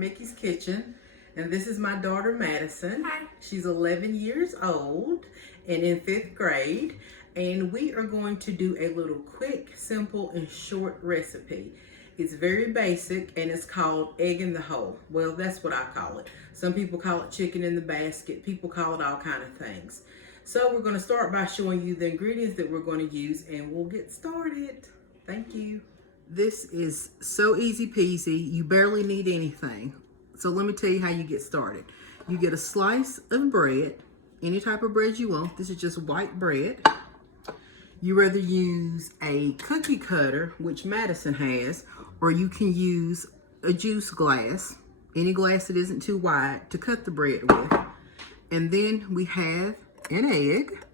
Mickey's Kitchen, and this is my daughter Madison. Hi. She's 11 years old and in 5th grade, and we are going to do a little quick, simple, and short recipe. It's very basic and it's called egg in the hole. Well, that's what I call it. Some people call it chicken in the basket. People call it all kind of things. So we're going to start by showing you the ingredients that we're going to use, and we'll get started. Thank you. This is so easy peasy. You barely need anything. So let me tell you how you get started. You get a slice of bread, any type of bread you want. This is just white bread. You rather use a cookie cutter, which Madison has, or you can use a juice glass, any glass that isn't too wide, to cut the bread with. And then we have an egg.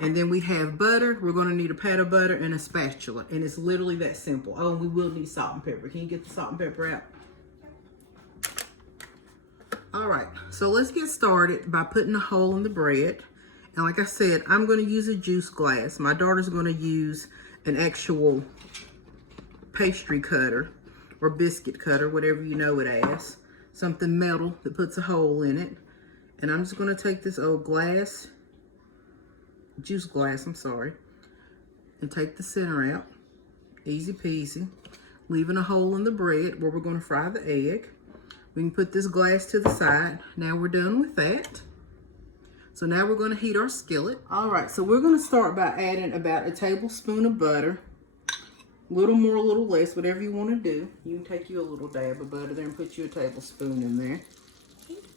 And then we have butter. We're going to need a pat of butter and a spatula. And it's literally that simple. Oh, and we will need salt and pepper. Can you get the salt and pepper out? All right, so let's get started by putting a hole in the bread. And like I said, I'm going to use a juice glass. My daughter's going to use an actual pastry cutter or biscuit cutter, whatever you know it as. Something metal that puts a hole in it. And I'm just going to take this old juice glass, and take the center out. Easy peasy. Leaving a hole in the bread where we're going to fry the egg. We can put this glass to the side. Now we're done with that. So now we're going to heat our skillet. All right, so we're going to start by adding about a tablespoon of butter. A little more, a little less, whatever you want to do. You can take you a little dab of butter there and put you a tablespoon in there.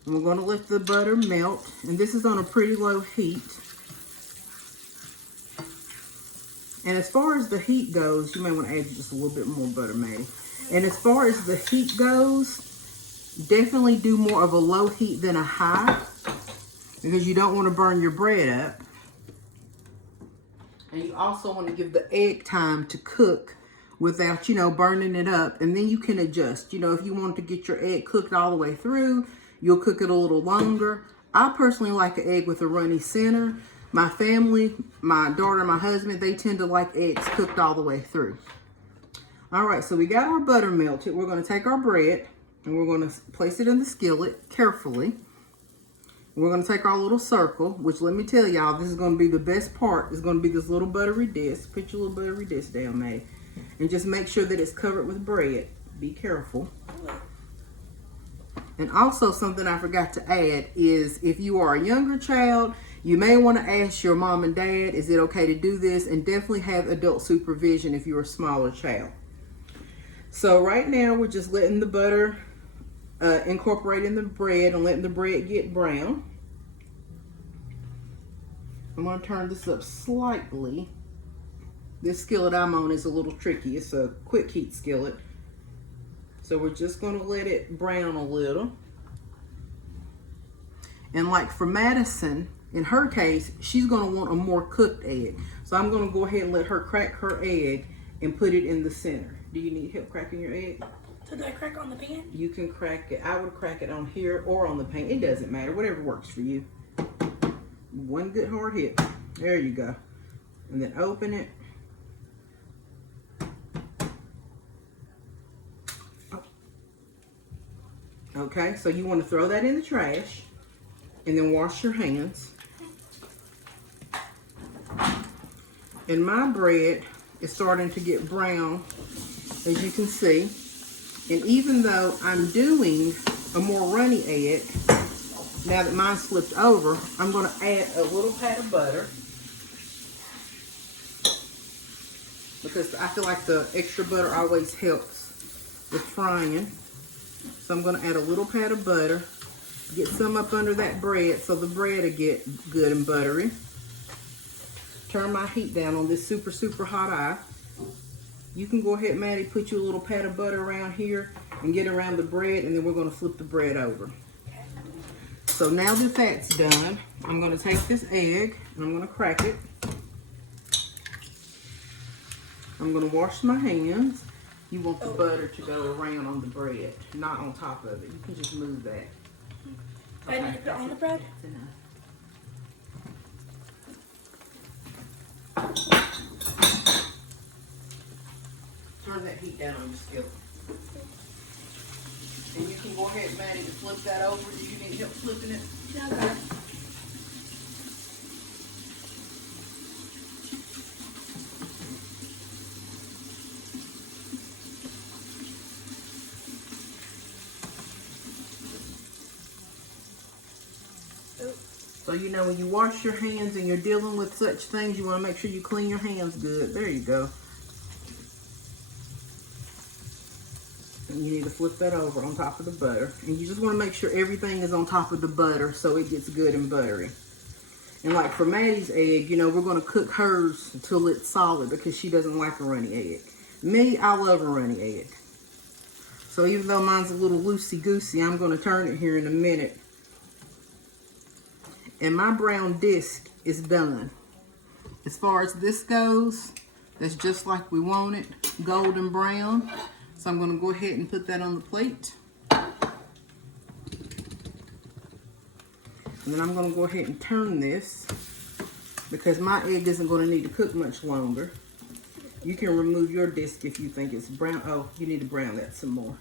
And we're going to let the butter melt. And this is on a pretty low heat. And as far as the heat goes, you may want to add just a little bit more butter, Maddie. And as far as the heat goes, definitely do more of a low heat than a high, because you don't want to burn your bread up. And you also want to give the egg time to cook without, burning it up. And then you can adjust. If you want to get your egg cooked all the way through, you'll cook it a little longer. I personally like an egg with a runny center. My family, my daughter, my husband, they tend to like eggs cooked all the way through. All right, so we got our butter melted. We're going to take our bread and we're going to place it in the skillet carefully. We're going to take our little circle, which let me tell y'all, this is going to be the best part. It's going to be this little buttery disc. Put your little buttery disc down, May. And just make sure that it's covered with bread. Be careful. And also something I forgot to add is if you are a younger child, you may want to ask your mom and dad, is it okay to do this? And definitely have adult supervision if you're a smaller child. So right now we're just letting the butter incorporate in the bread and letting the bread get brown. I'm going to turn this up slightly. This skillet I'm on is a little tricky. It's a quick heat skillet. So we're just going to let it brown a little. And like for Madison, in her case, she's going to want a more cooked egg. So I'm going to go ahead and let her crack her egg and put it in the center. Do you need help cracking your egg? So do I crack on the pan? You can crack it. I would crack it on here or on the pan. It doesn't matter. Whatever works for you. One good hard hit. There you go. And then open it. Okay, so you want to throw that in the trash and then wash your hands. And my bread is starting to get brown, as you can see. And even though I'm doing a more runny egg, now that mine's flipped over, I'm going to add a little pat of butter, because I feel like the extra butter always helps with frying. So I'm going to add a little pat of butter, get some up under that bread so the bread will get good and buttery. Turn my heat down on this super, super hot eye. You can go ahead, Maddie, put you a little pat of butter around here and get around the bread, and then we're going to flip the bread over. So now that that's done, I'm going to take this egg and I'm going to crack it. I'm going to wash my hands. You want the butter to go around on the bread, not on top of it. You can just move that. Okay, I need to put it on the bread? Turn that heat down on the skillet. And you can go ahead, Maddie, to flip that over. Do you need help flipping it? Yeah, okay. So you know when you wash your hands and you're dealing with such things, you want to make sure you clean your hands good. There you go. And you need to flip that over on top of the butter. And you just want to make sure everything is on top of the butter so it gets good and buttery. And like for Maddie's egg, you know, we're going to cook hers until it's solid because she doesn't like a runny egg. Me, I love a runny egg. So even though mine's a little loosey-goosey, I'm going to turn it here in a minute. And my brown disc is done. As far as this goes, that's just like we want it, golden brown. So I'm going to go ahead and put that on the plate. And then I'm going to go ahead and turn this because my egg isn't going to need to cook much longer. You can remove your disc if you think it's brown. Oh, you need to brown that some more.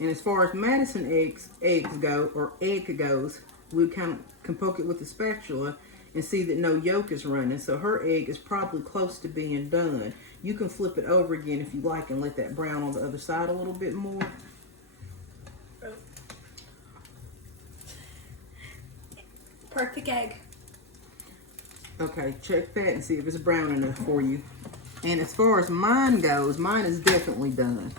And as far as Madison eggs go, or egg goes, we kind of can poke it with a spatula and see that no yolk is running. So her egg is probably close to being done. You can flip it over again if you like and let that brown on the other side a little bit more. Perfect egg. Okay, check that and see if it's brown enough for you. And as far as mine goes, mine is definitely done.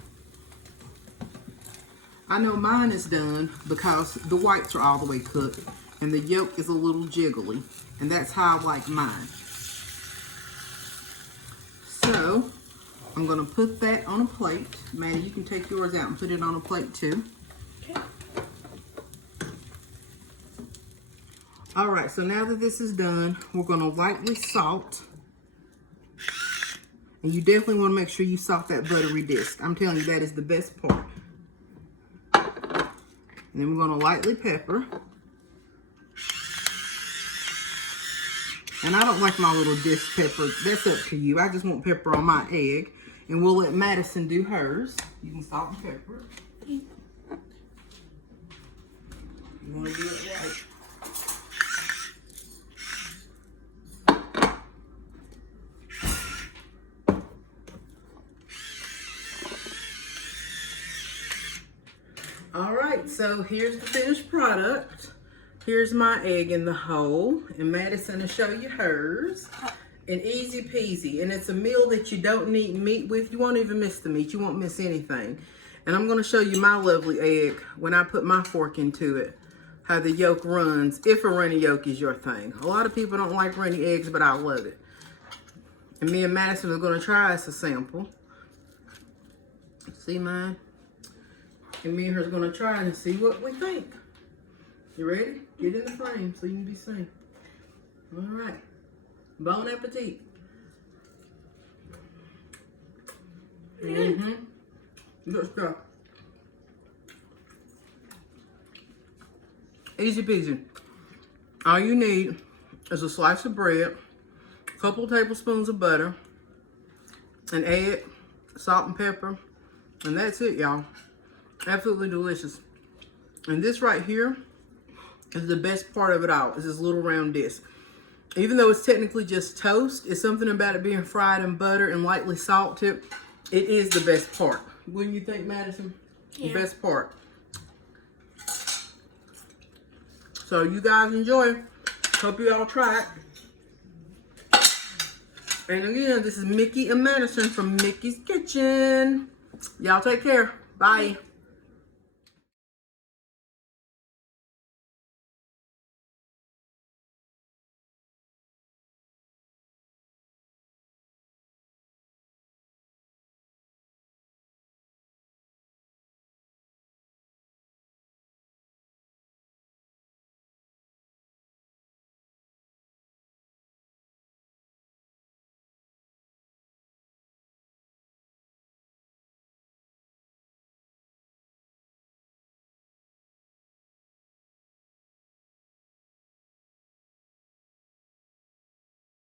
I know mine is done because the whites are all the way cooked and the yolk is a little jiggly. And that's how I like mine. So, I'm going to put that on a plate. Maddie, you can take yours out and put it on a plate too. Okay. Alright, so now that this is done, we're going to lightly salt. And you definitely want to make sure you salt that buttery disc. I'm telling you, that is the best part. And then we're going to lightly pepper. And I don't like my little disc pepper. That's up to you. I just want pepper on my egg. And we'll let Madison do hers. You can salt and pepper. You want to do it right. Alright, so here's the finished product. Here's my egg in the hole. And Madison will show you hers. And easy peasy. And it's a meal that you don't need meat with. You won't even miss the meat. You won't miss anything. And I'm going to show you my lovely egg when I put my fork into it. How the yolk runs, if a runny yolk is your thing. A lot of people don't like runny eggs, but I love it. And me and Madison are going to try us a sample. See mine? And me and her is going to try and see what we think. You ready? Get in the frame so you can be seen. All right. Bon appetit. Mm-hmm. Good stuff. Easy peasy. All you need is a slice of bread, a couple tablespoons of butter, an egg, salt and pepper, and that's it, y'all. Absolutely delicious. And this right here is the best part of it all. Is this little round disc. Even though it's technically just toast, it's something about it being fried in butter and lightly salted. It is the best part. Wouldn't you think, Madison? Yeah. The best part. So you guys enjoy. Hope you all try it. And again, this is Mickey and Madison from Mickey's Kitchen. Y'all take care. Bye.